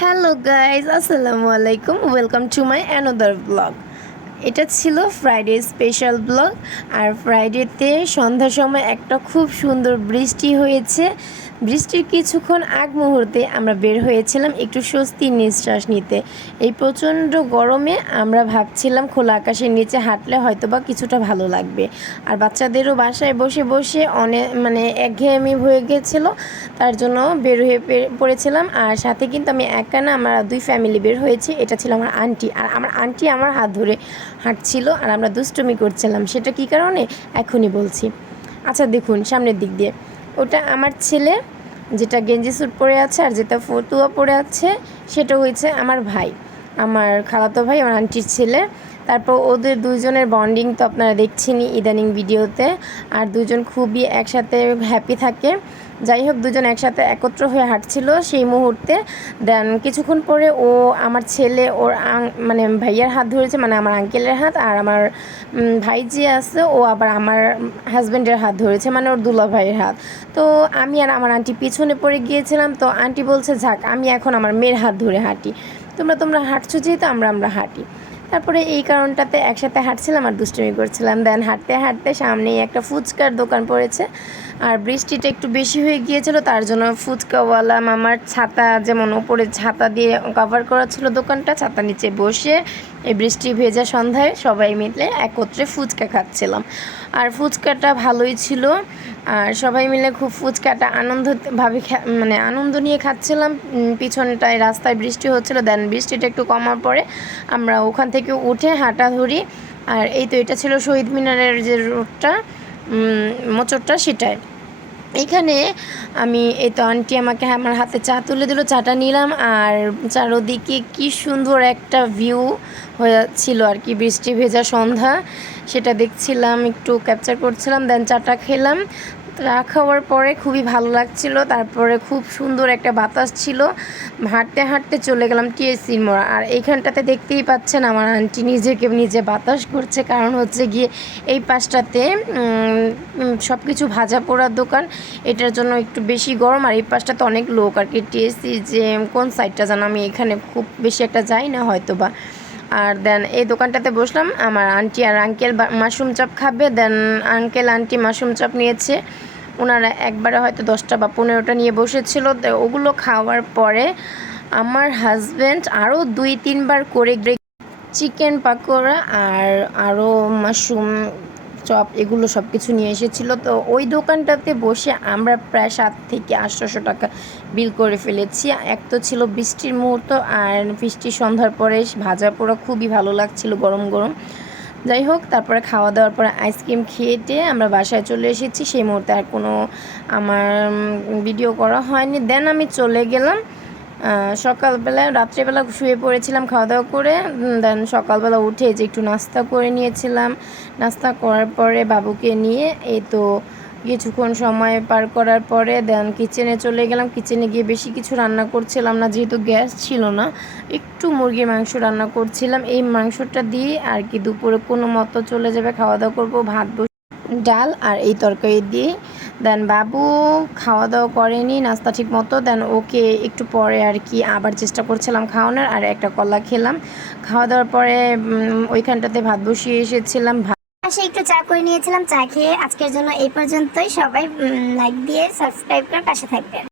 Hello guys, আসসালামু আলাইকুম। Welcome to my another blog. এটা ছিল ফ্রাইডে স্পেশাল ব্লগ। আর ফ্রাইডেতে সন্ধ্যার সময় একটা খুব সুন্দর বৃষ্টি হয়েছে। বৃষ্টির কিছুক্ষণ আগ মুহূর্তে আমরা বের হয়েছিলাম একটু স্বস্তির নিঃশ্বাস নিতে। এই প্রচণ্ড গরমে আমরা ভাবছিলাম খোলা আকাশের নিচে হাঁটলে হয়তো বা কিছুটা ভালো লাগবে। আর বাচ্চাদেরও বাসায় বসে বসে অনেক একঘেয়েমি হয়ে গেছিলো, তার জন্য বের হয়ে পড়েছিলাম। আর সাথে কিন্তু আমি একা না, আমরা দুই ফ্যামিলি বের হয়েছি। এটা ছিল আমার আন্টি, আর আমার আন্টি আমার হাত ধরে হাঁটছিল আর আমরা দুষ্টুমি করছিলাম। সেটা কী কারণে এখনই বলছি। আচ্ছা দেখুন, সামনের দিক দিয়ে ওটা আমার ছেলে, যেটা গেঞ্জি স্যুট পরে আছে, আর যেটা ফতুয়া পরে আছে সেটা হয়েছে আমার ভাই, আমার খালাতো ভাই, আমার আন্টির ছেলে। তারপর ওদের দুইজনের বন্ডিং তো আপনারা দেখছেনই ইদানিং ভিডিওতে। আর দুজন খুবই একসাথে হ্যাপি থাকে। যাই হোক, দুজন একসাথে একত্র হয়ে হাঁটছিল সেই মুহূর্তে। দেন কিছুক্ষণ পরে ও আমার ছেলে ওর ভাইয়ার হাত ধরেছে, মানে আমার আঙ্কেলের হাত। আর আমার ভাই যে আছে ও আবার আমার হাজব্যান্ডের হাত ধরেছে, মানে ওর দুলা ভাইয়ের হাত। তো আমি আর আমার আন্টি পিছনে পড়ে গিয়েছিলাম। তো আন্টি বলছে, যাক আমি এখন আমার মেয়ের হাত ধরে হাঁটি, তোমরা হাঁটছো যেহেতু আমরা হাঁটি। তারপরে এই কারণটাতে একসাথে হাঁটছিলাম আর দুষ্টুমি করছিলাম। দেন হাঁটতে হাঁটতে সামনেই একটা ফুচকার দোকান পড়েছে। আর বৃষ্টিটা একটু বেশি হয়ে গিয়েছিল, তার জন্য ফুচকাওয়ালা মামার ছাতা, যেমন ওপরে ছাতা দিয়ে কভার করা ছিল দোকানটা, ছাতা নিচে বসে এই বৃষ্টি ভেজা সন্ধ্যায় সবাই মিলে একত্রে ফুচকা খাচ্ছিলাম। আর ফুচকাটা ভালোই ছিল। আর সবাই মিলে খুব ফুচকাটা আনন্দ নিয়ে খাচ্ছিলাম। পিছনটায় রাস্তায় বৃষ্টি হচ্ছিলো। দেন বৃষ্টিটা একটু কমার পরে আমরা ওখান থেকে উঠে হাঁটা ধরি। আর এই তো এটা ছিল শহীদ মিনারের যে রোডটা, মোচরটা, সেটাই। এইখানে আমি এই তো আন্টি আমাকে আমার হাতে চা তুলে দিল, চাটা নিলাম। আর চারোদিকে কি সুন্দর একটা ভিউ হয়েছিল আর কি, বৃষ্টি ভেজা সন্ধ্যা, সেটা দেখছিলাম, একটু ক্যাপচার করছিলাম। দেন চাটা খেলাম। চা খাওয়ার পরে খুবই ভালো লাগছিল। তারপরে খুব সুন্দর একটা বাতাস ছিল। হাঁটতে হাঁটতে চলে গেলাম টিএসসির মোড়। আর এইখানটাতে দেখতেই পাচ্ছেন আমার আন্টি নিজে বাতাস করছে, কারণ হচ্ছে গিয়ে এই পাশটাতে সব কিছু ভাজা পোড়ার দোকান, এটার জন্য একটু বেশি গরম। আর এই পাশটাতে অনেক লোক আর কি। টিএসসি যে কোন সাইডটা জানো, আমি এখানে খুব বেশি একটা যাই না হয়তো বা। আর দেন এই দোকানটাতে বসলাম। আমার আন্টি আর আঙ্কেল মাশরুম চপ খাবে। দেন আঙ্কেল আন্টি মাশরুম চপ নিয়েছে। ওনারা একবারে হয়তো 10টা বা 15টা নিয়ে বসেছিল। ওগুলো খাওয়ার পরে আমার হাজব্যান্ড আরও 2-3বার করে চিকেন পাকোড়া আর আরও মাশরুম চপ, এগুলো সব কিছু নিয়ে এসেছিলো। তো ওই দোকানটাতে বসে আমরা প্রায় 700 থেকে 800 টাকা বিল করে ফেলেছি। এক তো ছিল বৃষ্টির মুহূর্ত, আর বৃষ্টির সন্ধ্যার পরে ভাজা পোড়া খুবই ভালো লাগছিল, গরম গরম। যাই হোক, তারপরে খাওয়া দাওয়ার পরে আইসক্রিম খেয়ে আমরা বাসায় চলে এসেছি। সেই মুহূর্তে আর কোনো আমার ভিডিও করা হয়নি। দেন আমি চলে গেলাম সকালবেলায়, রাত্রেবেলা শুয়ে পড়েছিলাম খাওয়া দাওয়া করে। দেন সকালবেলা উঠে যে একটু নাস্তা করে নিয়েছিলাম। নাস্তা করার পরে বাবুকে নিয়ে এই তো কিছুক্ষণ সময় পার করার পরে দেন কিচেনে চলে গেলাম। কিচেনে গিয়ে বেশি কিছু রান্না করছিলাম না, যেহেতু গ্যাস ছিল না। একটু মুরগির মাংস রান্না করছিলাম। এই মাংসটা দিয়ে আর কি দুপুরে কোনো মতো চলে যাবে, খাওয়া দাওয়া করবো। ভাত, ডাল আর এই তরকারি দিয়ে। দেন বাবু খাওয়া দাওয়া করেনি নাস্তা ঠিক মতো। দেন ওকে একটু পরে আর কি আবার চেষ্টা করছিলাম খাওয়ানোর, আর একটা কলা খেলাম। খাওয়া দাওয়ার পরে ওইখানটাতে ভাত বসিয়ে এসেছিলাম। পাশে একটু চা করে নিয়েছিলাম। চা খেয়ে আজকের জন্য এই পর্যন্তই। সবাই লাইক দিয়ে সাবস্ক্রাইব করে পাশে থাকবেন।